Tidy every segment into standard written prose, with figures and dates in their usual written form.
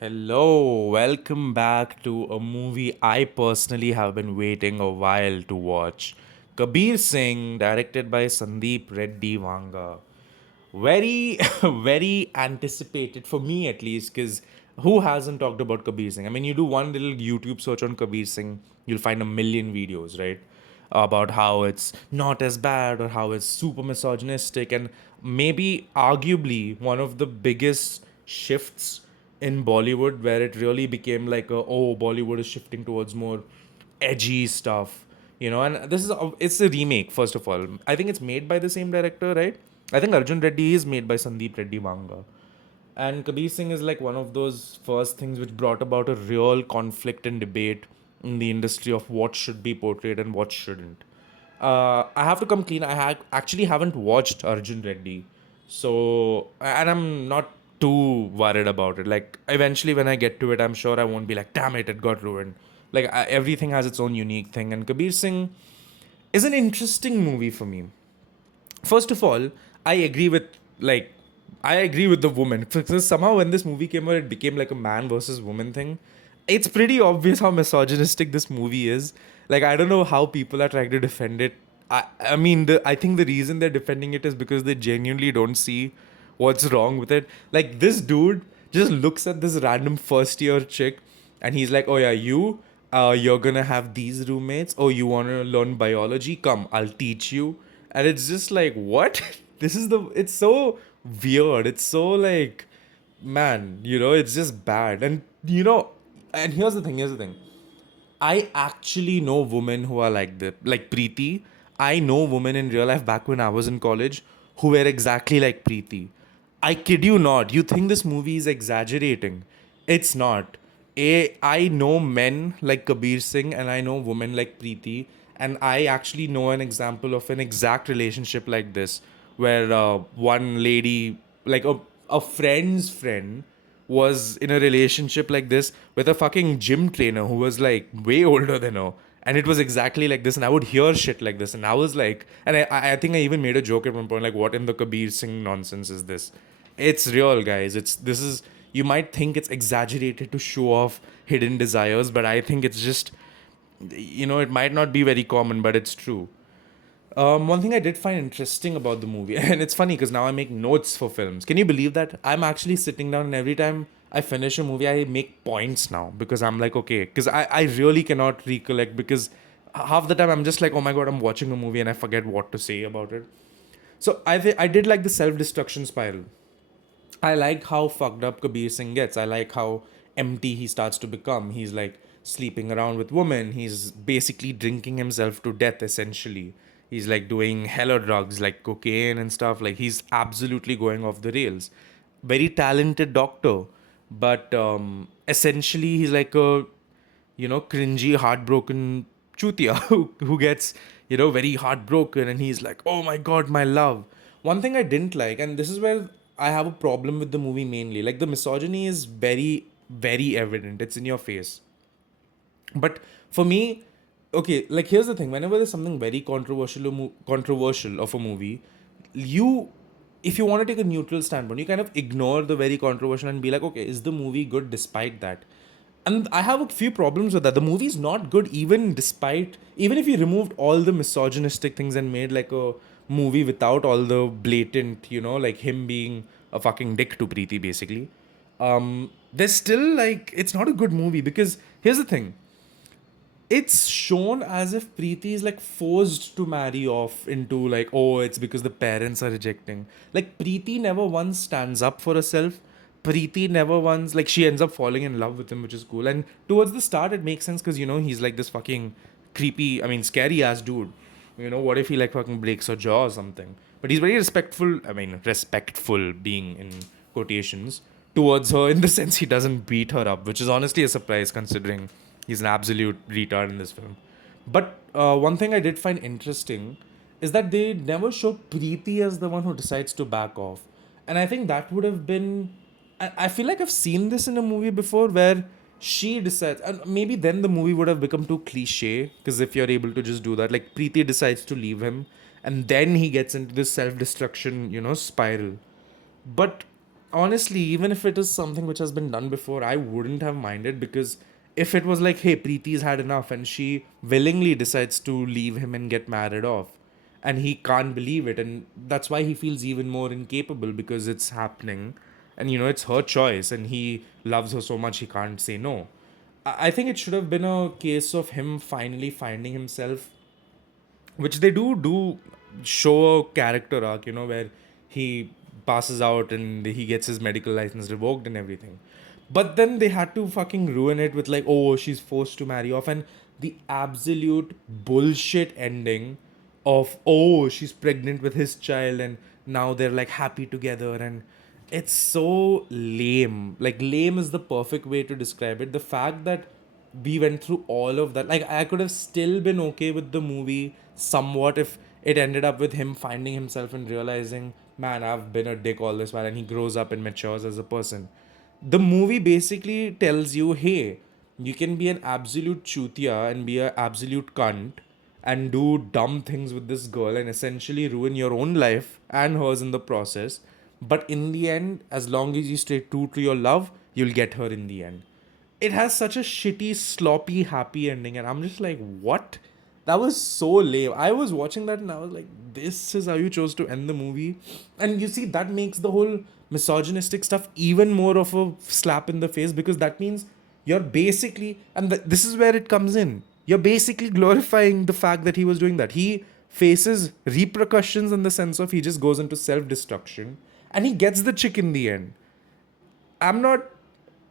Hello, welcome back to a movie I personally have been waiting a while to watch. Kabir Singh, directed by Sandeep Reddy Vanga. Very, very anticipated for me at least, because who hasn't talked about Kabir Singh? I mean, you do one little YouTube search on Kabir Singh, you'll find a million videos, right? About how it's not as bad or how it's super misogynistic, and maybe arguably one of the biggest shifts in Bollywood where it really became like Bollywood is shifting towards more edgy stuff, and it's a remake. First of all, I think it's made by the same director, right? I think Arjun Reddy is made by Sandeep Reddy Vanga. And Kabir Singh is like one of those first things which brought about a real conflict and debate in the industry of what should be portrayed and what shouldn't. I have to come clean. Actually haven't watched Arjun Reddy, so and I'm not too worried about it. Like eventually, when I get to it, I'm sure I won't be like, "Damn it, it got ruined." Like everything has its own unique thing, and Kabir Singh is an interesting movie for me. First of all, I agree with like I agree with the woman because somehow when this movie came out, it became like a man versus woman thing. It's pretty obvious how misogynistic this movie is. Like I don't know how people are trying to defend it. I think the reason they're defending it is because they genuinely don't see what's wrong with it. Like this dude just looks at this random first year chick and he's like, "Oh yeah, you're gonna have these roommates. Oh, you wanna learn biology? Come, I'll teach you." And it's just like, what? It's so weird. It's so like, man, it's just bad. And here's the thing. I actually know women who are like this, like Preeti. I know women in real life back when I was in college who were exactly like Preeti. I kid you not. You think this movie is exaggerating? It's not. I know men like Kabir Singh and I know women like Preeti, and I actually know an example of an exact relationship like this, where one lady, like a friend's friend, was in a relationship like this with a fucking gym trainer who was like way older than her. And it was exactly like this, and I would hear shit like this, and I was like, and I think I even made a joke at one point, like, what in the Kabir Singh nonsense is this? It's real, guys. This is, you might think it's exaggerated to show off hidden desires, but I think it's just, it might not be very common, but it's true. One thing I did find interesting about the movie, and it's funny because now I make notes for films. Can you believe that? I'm actually sitting down and every time I finish a movie, I make points now because I'm like, okay, because I really cannot recollect because half the time I'm just like, oh my god, I'm watching a movie and I forget what to say about it. So I did like the self destruction spiral. I like how fucked up Kabir Singh gets. I like how empty he starts to become. He's like sleeping around with women. He's basically drinking himself to death, essentially. He's like doing hella drugs like cocaine and stuff. Like he's absolutely going off the rails. Very talented doctor, but essentially he's like a cringy, heartbroken chutia who gets, very heartbroken and he's like, oh my god, my love. One thing I didn't like, and this is where I have a problem with the movie mainly, like the misogyny is very, very evident. It's in your face. But for me, okay, like here's the thing: whenever there's something very controversial of a movie, you, if you want to take a neutral standpoint, you kind of ignore the very controversial and be like, okay, is the movie good despite that? And I have a few problems with that. The movie's not good even if you removed all the misogynistic things and made like a movie without all the blatant, like him being a fucking dick to Preeti basically. There's still like, it's not a good movie because here's the thing, it's shown as if Preeti is like forced to marry off into like, oh, it's because the parents are rejecting. Like Preeti never once stands up for herself. Preeti never once, like, she ends up falling in love with him, which is cool. And towards the start, it makes sense because he's like this fucking creepy, I mean, scary ass dude. What if he like fucking breaks her jaw or something? But he's very respectful. I mean, respectful being in quotations towards her in the sense he doesn't beat her up, which is honestly a surprise considering he's an absolute retard in this film. But one thing I did find interesting is that they never show Preeti as the one who decides to back off. And I think that would have been. I feel like I've seen this in a movie before where she decides, and maybe then the movie would have become too cliche because if you're able to just do that, like Preeti decides to leave him and then he gets into this self destruction, spiral. But Honestly, even if it is something which has been done before, I wouldn't have minded, because if it was like, hey, Preeti's had enough and she willingly decides to leave him and get married off, and he can't believe it, and that's why he feels even more incapable, because it's happening, and it's her choice, and he loves her so much he can't say no. I think it should have been a case of him finally finding himself, which they do show a character arc, where he passes out and he gets his medical license revoked and everything. But then they had to fucking ruin it with like, oh, she's forced to marry off, and the absolute bullshit ending of, oh, she's pregnant with his child and now they're like happy together, and it's so lame. Like, lame is the perfect way to describe it. The fact that we went through all of that, like, I could have still been okay with the movie somewhat if it ended up with him finding himself and realizing, man, I've been a dick all this while, and he grows up and matures as a person. The movie basically tells you, hey, you can be an absolute chutia and be an absolute cunt and do dumb things with this girl and essentially ruin your own life and hers in the process. But in the end, as long as you stay true to your love, you'll get her in the end. It has such a shitty, sloppy, happy ending, and I'm just like, what? That was so lame. I was watching that and I was like, this is how you chose to end the movie. And you see, that makes the whole misogynistic stuff even more of a slap in the face, because that means you're basically, and this is where it comes in, you're basically glorifying the fact that he was doing that. He faces repercussions in the sense of he just goes into self destruction and he gets the chick in the end. I'm not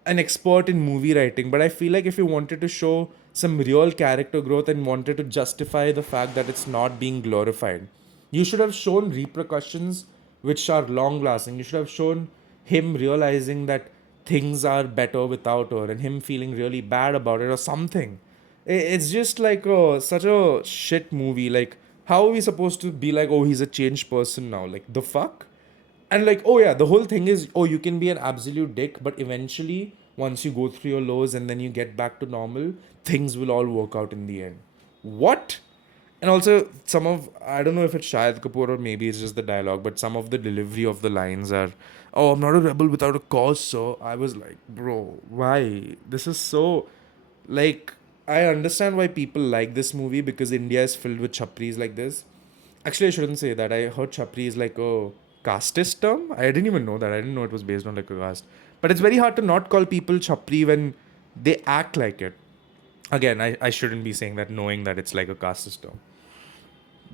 an expert in movie writing, but I feel like if you wanted to show some real character growth and wanted to justify the fact that it's not being glorified, you should have shown repercussions which are long lasting. You should have shown him realizing that things are better without her and him feeling really bad about it or something. It's just like such a shit movie. Like, how are we supposed to be like, oh, he's a changed person now? Like, the fuck? And like, oh yeah, the whole thing is, oh, you can be an absolute dick, but eventually once you go through your lows and then you get back to normal, things will all work out in the end. What? And also, some of, I don't know if it's Shahid Kapoor or maybe it's just the dialogue, but some of the delivery of the lines are, oh, I'm not a rebel without a cause. So I was like, bro, why? This is so, like, I understand why people like this movie, because India is filled with chapris like this. Actually, I shouldn't say that. I heard chapri is like a casteist term. I didn't even know that. I didn't know it was based on like a caste. But it's very hard to not call people chapri when they act like it. Again, I shouldn't be saying that knowing that it's like a casteist term.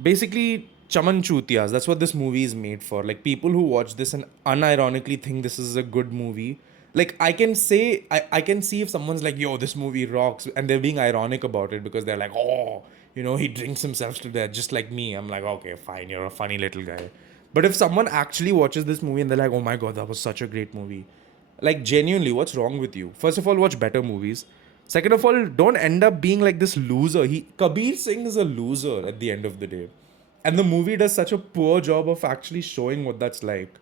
Basically, chaman chutias. That's what this movie is made for. Like, people who watch this and unironically think this is a good movie. Like, I can say, I can see if someone's like, yo, this movie rocks, and they're being ironic about it because they're like, oh, he drinks himself to death just like me. I'm like, okay, fine, you're a funny little guy. But if someone actually watches this movie and they're like, oh my god, that was such a great movie, like, genuinely, what's wrong with you? First of all, watch better movies. Second of all, don't end up being like this loser. Kabir Singh is a loser at the end of the day. And the movie does such a poor job of actually showing what that's like.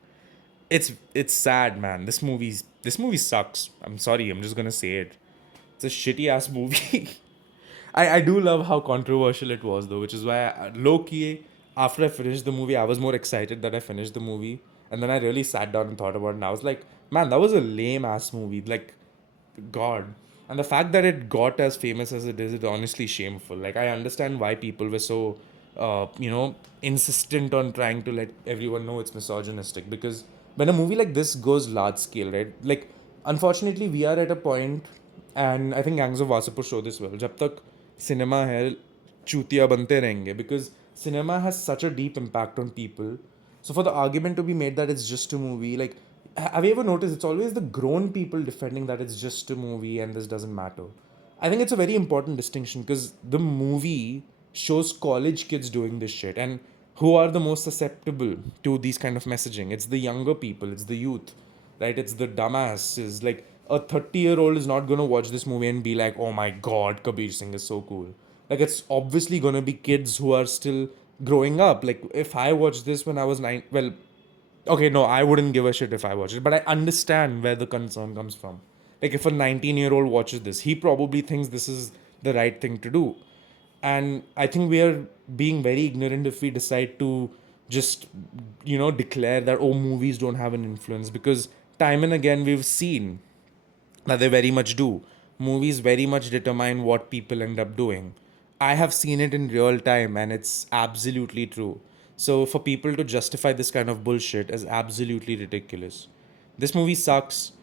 It's sad, man. This movie sucks. I'm sorry, I'm just gonna say it. It's a shitty ass movie. I do love how controversial it was, though, which is why, low key, after I finished the movie, I was more excited that I finished the movie. And then I really sat down and thought about it, and I was like, man, that was a lame ass movie. Like, God. And the fact that it got as famous as it is honestly shameful. Like, I understand why people were so, insistent on trying to let everyone know it's misogynistic. Because when a movie like this goes large scale, right? Like, unfortunately, we are at a point, and I think Gangs of Wasipur show this well. जब तक cinema है, चूतिया बनते रहेंगे, because cinema has such a deep impact on people. So for the argument to be made that it's just a movie, like, have you ever noticed it's always the grown people defending that it's just a movie and this doesn't matter? I think it's a very important distinction, because the movie shows college kids doing this shit, and who are the most susceptible to these kind of messaging? It's the younger people, it's the youth, right? It's the dumbasses. Like, a 30-year-old is not gonna watch this movie and be like, oh my god, Kabir Singh is so cool. Like, it's obviously gonna be kids who are still growing up. Like, if I watched this when I was nine, well, okay, no, I wouldn't give a shit if I watched it, but I understand where the concern comes from. Like, if a 19-year-old watches this, he probably thinks this is the right thing to do. And I think we are being very ignorant if we decide to just, declare that, oh, movies don't have an influence. Because time and again we've seen that they very much do. Movies very much determine what people end up doing. I have seen it in real time and it's absolutely true. So for people to justify this kind of bullshit is absolutely ridiculous. This movie sucks.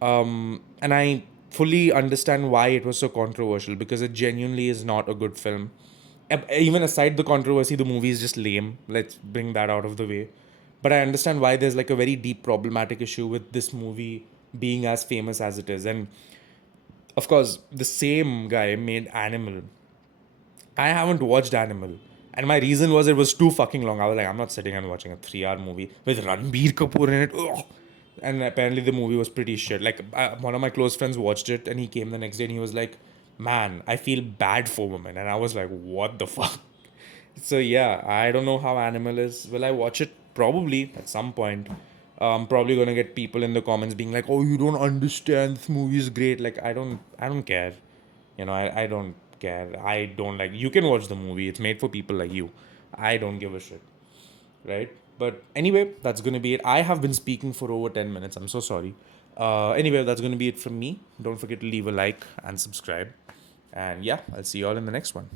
And I fully understand why it was so controversial because it genuinely is not a good film. Even aside the controversy, the movie is just lame. Let's bring that out of the way. But I understand why there's like a very deep problematic issue with this movie being as famous as it is. And of course, the same guy made Animal. I haven't watched Animal. And my reason was it was too fucking long. I was like, I'm not sitting and watching a 3 hour movie with Ranbir Kapoor in it. Ugh. And apparently the movie was pretty shit. Like, one of my close friends watched it and he came the next day and he was like, man, I feel bad for women. And I was like, what the fuck? So yeah, I don't know how Animal is. Will I watch it? Probably at some point. Probably gonna get people in the comments being like, "Oh, you don't understand. This movie is great." Like, I don't care. I don't care. I don't like. You can watch the movie. It's made for people like you. I don't give a shit, right? But anyway, that's gonna be it. I have been speaking for over 10 minutes. I'm so sorry. Anyway, that's gonna be it from me. Don't forget to leave a like and subscribe. And yeah, I'll see you all in the next one.